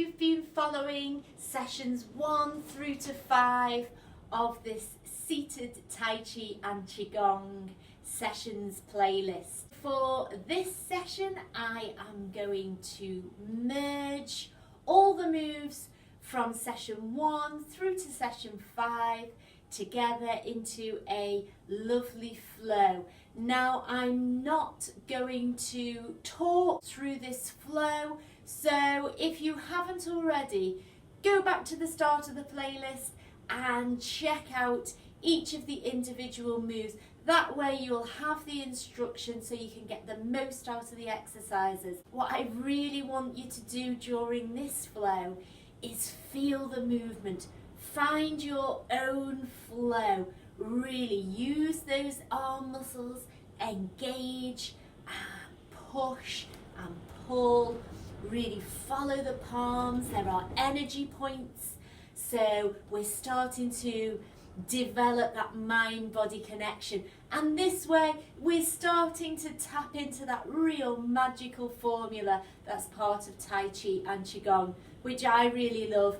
you've been following sessions 1 through to 5 of this seated Tai Chi and Qigong sessions playlist. For this session, I am going to merge all the moves from session 1 through to session 5 together into a lovely flow. Now, I'm not going to talk through this flow, so if you haven't already, go back to the start of the playlist and check out each of the individual moves. That way you'll have the instruction so you can get the most out of the exercises. What I really want you to do during this flow is feel the movement. Find your own flow. Really use those arm muscles, engage and push and pull. Really follow the palms. There are energy points. So we're starting to develop that mind-body connection. And this way we're starting to tap into that real magical formula that's part of Tai Chi and Qigong, which I really love.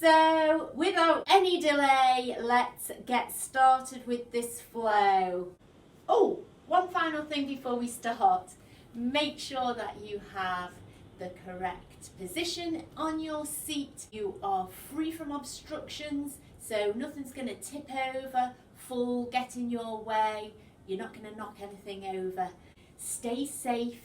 So without any delay, let's get started with this flow. Oh, one final thing before we start. Make sure that you have the correct position on your seat. You are free from obstructions, so nothing's going to tip over, fall, get in your way. You're not going to knock anything over. Stay safe,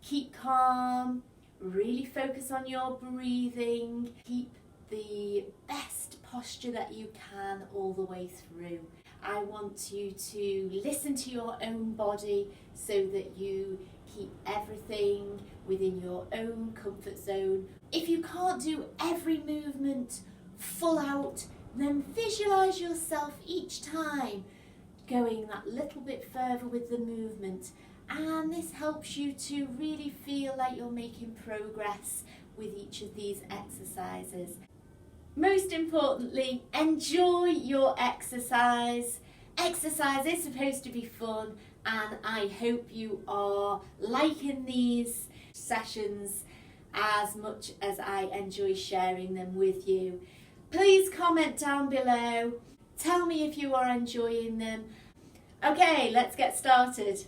keep calm, really focus on your breathing, keep the best posture that you can all the way through. I want you to listen to your own body so that you keep everything within your own comfort zone. If you can't do every movement full out, then visualize yourself each time going that little bit further with the movement, and this helps you to really feel like you're making progress with each of these exercises. Most importantly, enjoy your exercise. Exercise is supposed to be fun, and I hope you are liking these sessions as much as I enjoy sharing them with you. Please comment down below. Tell me if you are enjoying them. Okay, let's get started.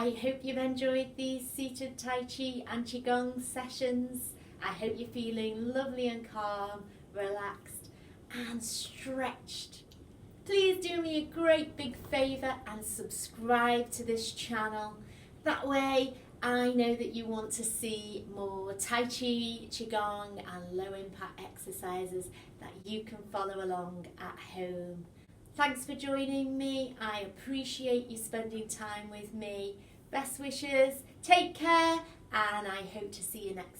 I hope you've enjoyed these seated Tai Chi and Qigong sessions. I hope you're feeling lovely and calm, relaxed and stretched. Please do me a great big favour and subscribe to this channel. That way I know that you want to see more Tai Chi, Qigong and low impact exercises that you can follow along at home. Thanks for joining me. I appreciate you spending time with me. Best wishes, take care, and I hope to see you next time.